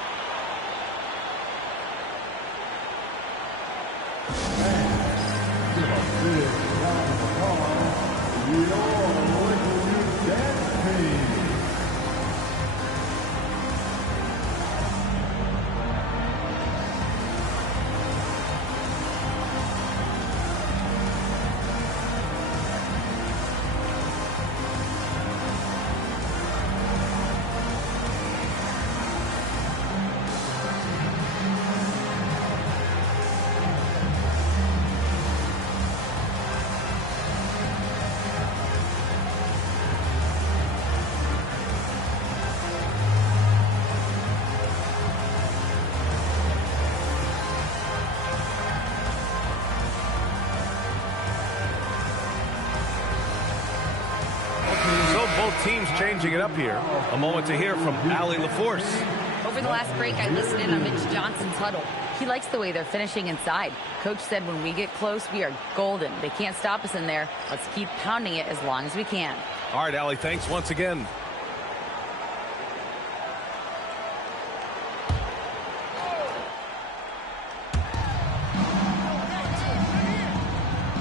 Teams changing it up here. A moment to hear from Allie LaForce. Over the last break, I listened in on Mitch Johnson's huddle. He likes the way they're finishing inside. Coach said when we get close, we are golden. They can't stop us in there. Let's keep pounding it as long as we can. All right, Allie, thanks once again.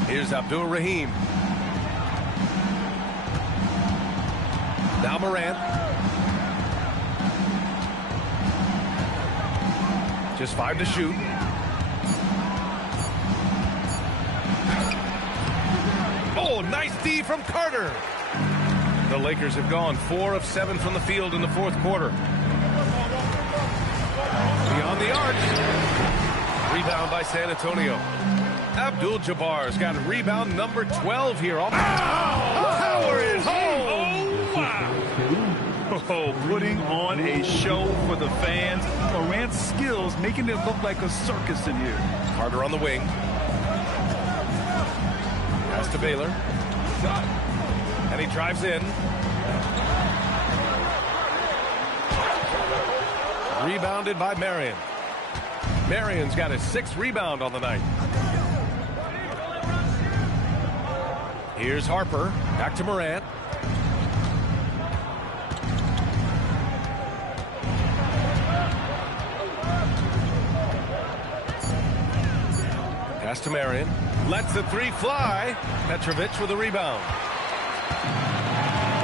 Here's Abdul Rahim. Now Morant. Just 5 to shoot. Oh, nice D from Carter. The Lakers have gone 4 of 7 from the field in the fourth quarter. Beyond the arc. Rebound by San Antonio. Abdul-Jabbar's got rebound number 12 here. Oh, power is home. Oh, putting on a show for the fans. Morant's skills making it look like a circus in here. Carter on the wing. Pass to Baylor. And he drives in. Rebounded by Marion. Marion's got his 6th rebound on the night. Here's Harper. Back to Morant. Pass to Marion. Lets the 3 fly. Petrovic with a rebound.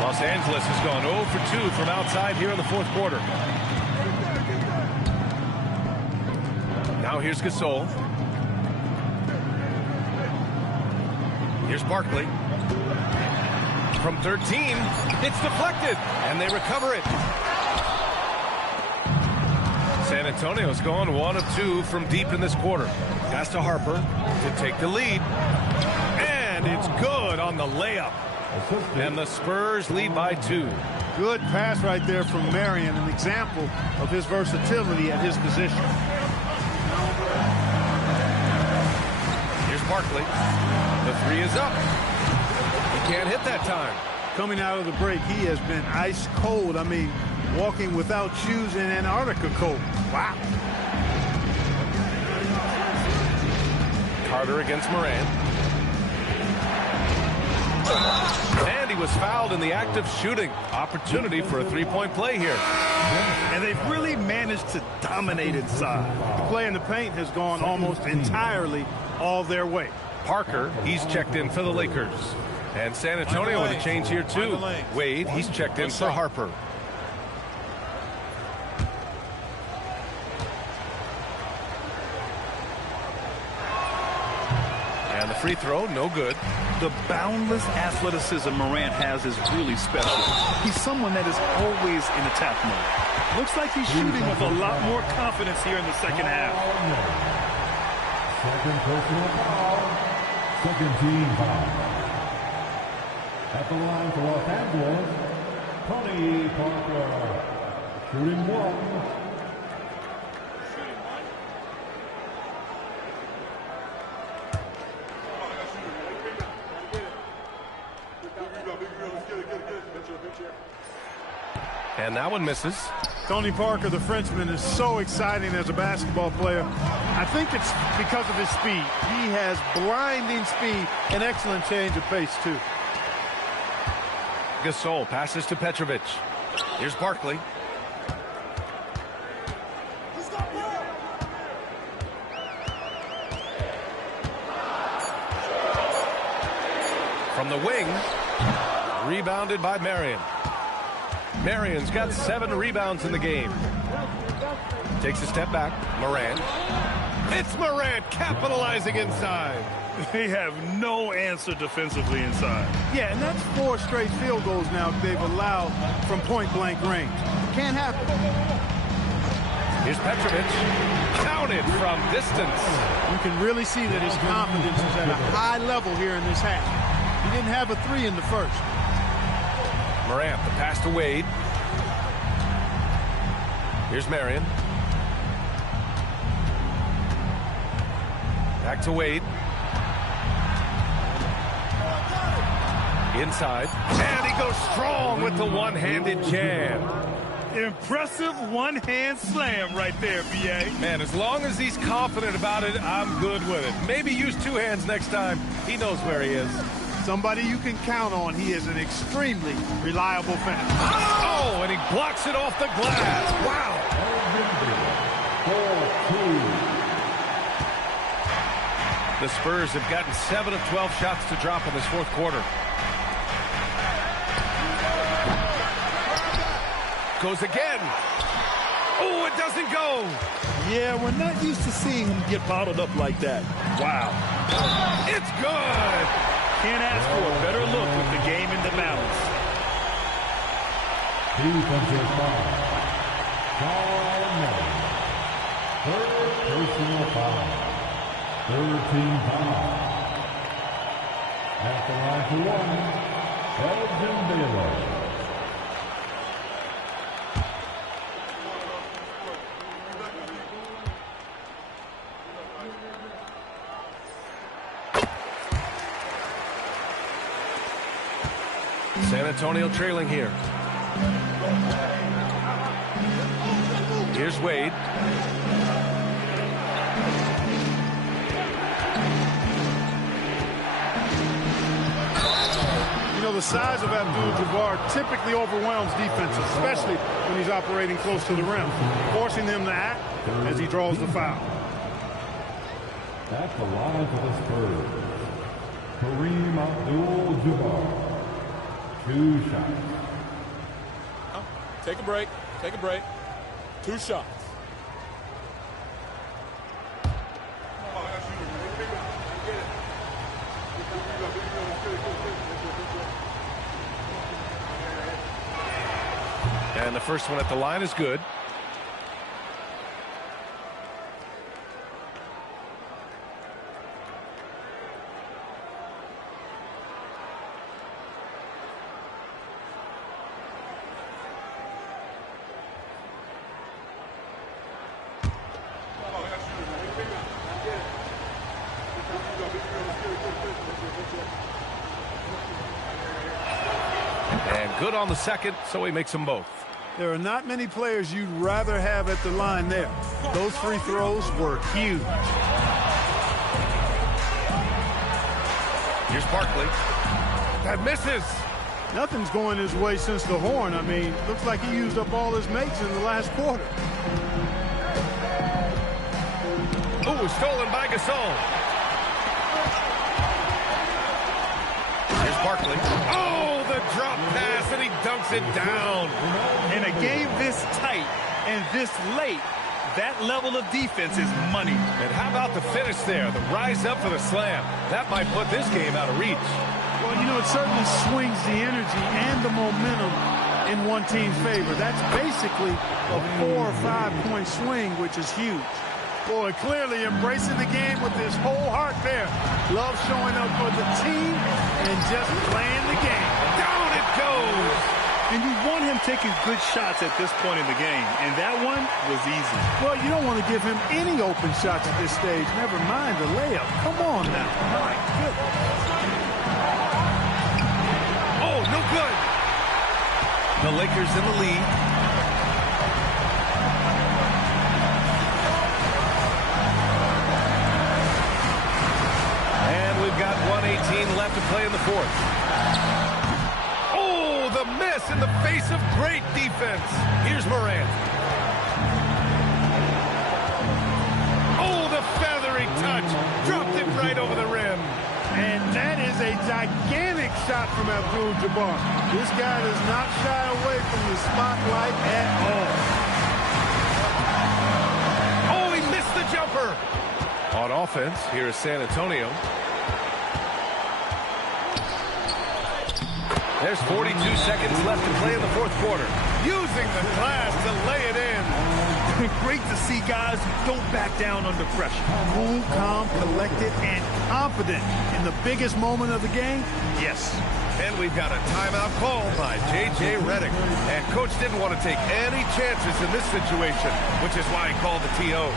Los Angeles has gone 0 for 2 from outside here in the fourth quarter. Now here's Gasol. Here's Barkley. From 13, it's deflected, and they recover it. San Antonio's gone 1 of 2 from deep in this quarter. Pass to Harper to take the lead. And it's good on the layup. And the Spurs lead by 2. Good pass right there from Marion, an example of his versatility at his position. Here's Barkley. The 3 is up. He can't hit that time. Coming out of the break, he has been ice cold. I mean, walking without shoes in Antarctica cold. Wow. Carter against Morant. And he was fouled in the act of shooting. Opportunity for a 3-point play here. And they've really managed to dominate inside. The play in the paint has gone almost entirely all their way. Parker, he's checked in for the Lakers. And San Antonio with a change here too. Wade, he's checked in for Harper. And the free throw, no good. The boundless athleticism Morant has is really special. He's someone that is always in attack mode. Looks like he's shooting with a lot more confidence here in the second half. Second personal foul. Second team foul. At the line for Los Angeles, Tony Parker. Shooting one. And that one misses. Tony Parker, the Frenchman, is so exciting as a basketball player. I think it's because of his speed. He has blinding speed and excellent change of pace, too. Gasol passes to Petrovic. Here's Barkley. From the wing, rebounded by Marion. Marion's got 7 rebounds in the game. Takes a step back. Morant. It's Morant capitalizing inside. They have no answer defensively inside. Yeah, and that's 4 straight field goals now they've allowed from point-blank range. Can't happen. Here's Petrovic. Counted from distance. You can really see that his confidence is at a high level here in this half. He didn't have a 3 in the first. Morant, the pass to Wade. Here's Marion. Back to Wade. Inside. And he goes strong with the one-handed jam. Impressive one-hand slam right there, B.A. Man, as long as he's confident about it, I'm good with it. Maybe use 2 hands next time. He knows where he is. Somebody you can count on. He is an extremely reliable finisher. Oh, and he blocks it off the glass. Wow. The Spurs have gotten 7 of 12 shots to drop in this 4th quarter. Goes again. Oh, it doesn't go. Yeah, we're not used to seeing him get bottled up like that. Wow. It's good. Can't ask for a better look with the game in the balance. Defensive foul. Third personal foul. 13 foul. At the line for 1, Elgin Baylor. San Antonio trailing here. Here's Wade. You know, the size of Abdul-Jabbar typically overwhelms defenses, especially when he's operating close to the rim, forcing them to act as he draws the foul. At the line for the Spurs, Kareem Abdul-Jabbar. 2 shots. Take a break. Take a break. 2 shots. And the first one at the line is good. And good on the second, so he makes them both. There are not many players you'd rather have at the line there. Those free throws were huge. Here's Barkley. That misses. Nothing's going his way since the horn. I mean, looks like he used up all his mates in the last quarter. Ooh, stolen by Gasol. Here's Barkley. Oh, the drop pass, and he dunks it down. In a game this tight and this late, that level of defense is money. And how about the finish there? The rise up for the slam. That might put this game out of reach. Well, you know, it certainly swings the energy and the momentum in one team's favor. That's basically a 4 or 5 point swing, which is huge. Boy, clearly embracing the game with his whole heart there. Love showing up for the team and just playing the game. Down it goes. And you want him taking good shots at this point in the game, and that one was easy. Well, you don't want to give him any open shots at this stage, never mind the layup. Come on now. My goodness. Oh, no good. The Lakers in the lead. And we've got 1:18 left to play in the fourth. Oh, the miss in the face of great defense. Here's Morant. Oh, the feathery touch. Dropped it right over the rim. And that is a gigantic shot from Abdul-Jabbar. This guy does not shy away from the spotlight at all. Oh, he missed the jumper. On offense, here is San Antonio. There's 42 seconds left to play in the fourth quarter. Using the glass to lay it in. Great to see guys who don't back down under pressure. Cool, calm, collected, and confident in the biggest moment of the game. Yes. And we've got a timeout called by J.J. Redick. And Coach didn't want to take any chances in this situation, which is why he called the T.O.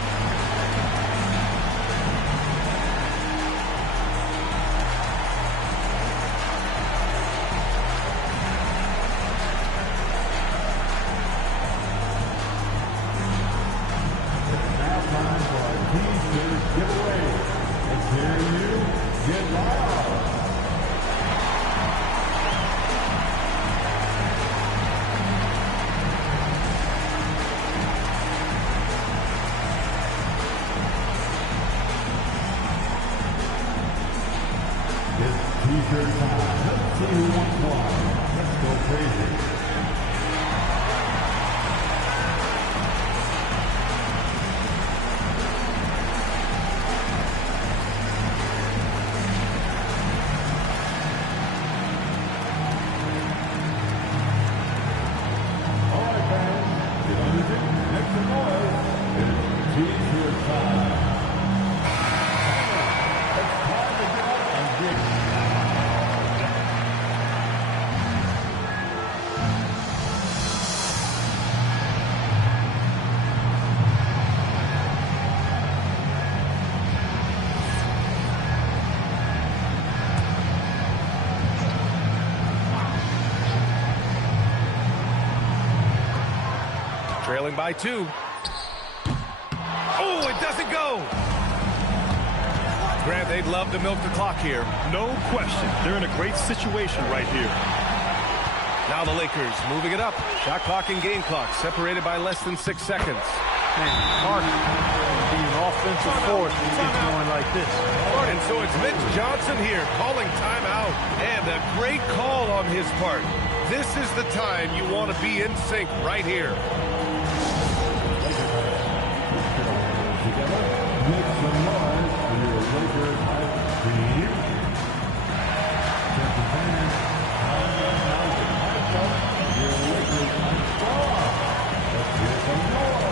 T-shirt time. Let's see who wants one. Let's go crazy. Trailing by 2. Oh, it doesn't go. Grant, they'd love to milk the clock here. No question. They're in a great situation right here. Now the Lakers moving it up. Shot clock and game clock separated by less than 6 seconds. Man, Parker be an offensive force when he gets going like this. And so it's Mitch Johnson here calling timeout. And a great call on his part. This is the time you want to be in sync right here. Make some noise for your Lakers hype team. Get the fans out and hype up your Lakers hype star. Let's hear some noise.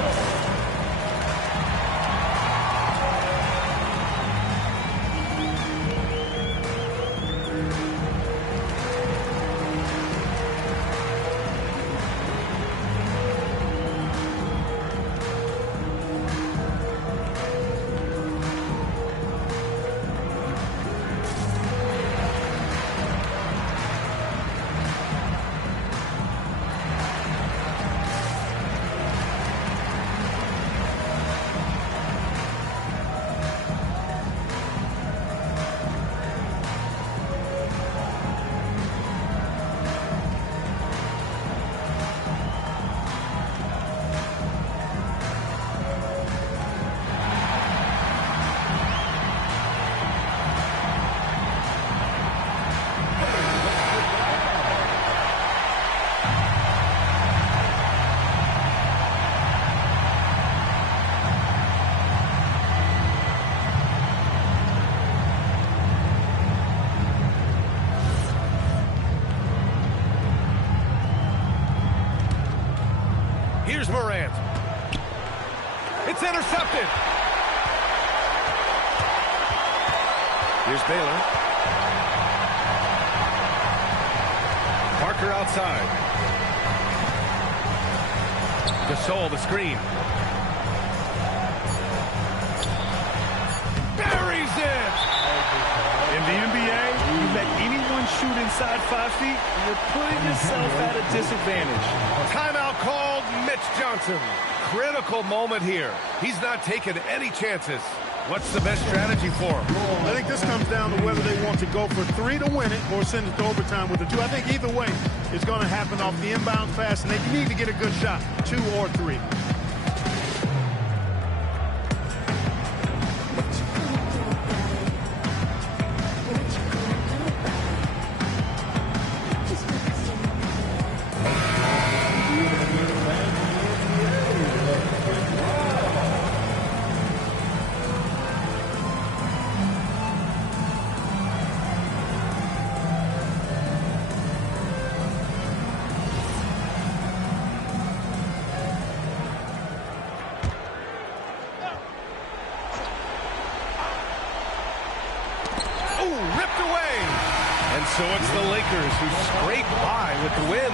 Here's Morant. It's intercepted. Here's Baylor. Parker outside. Gasol the screen. Buries it! In the NBA, you let anyone shoot inside 5 feet, you're putting yourself at a disadvantage. Timeout called. Mitch Johnson. Critical moment here. He's not taking any chances. What's the best strategy for him? I think this comes down to whether they want to go for 3 to win it or send it to overtime with a 2. I think either way it's going to happen off the inbound pass, and they need to get a good shot, 2 or 3. So it's the Lakers who scrape by with the win.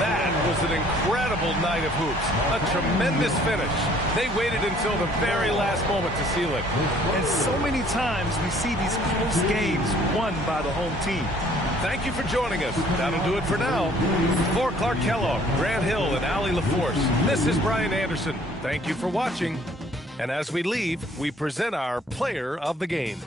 That was an incredible night of hoops. A tremendous finish. They waited until the very last moment to seal it. And so many times we see these close games won by the home team. Thank you for joining us. That'll do it for now. For Clark Kellogg, Grant Hill, and Allie LaForce, this is Brian Anderson. Thank you for watching. And as we leave, we present our player of the game.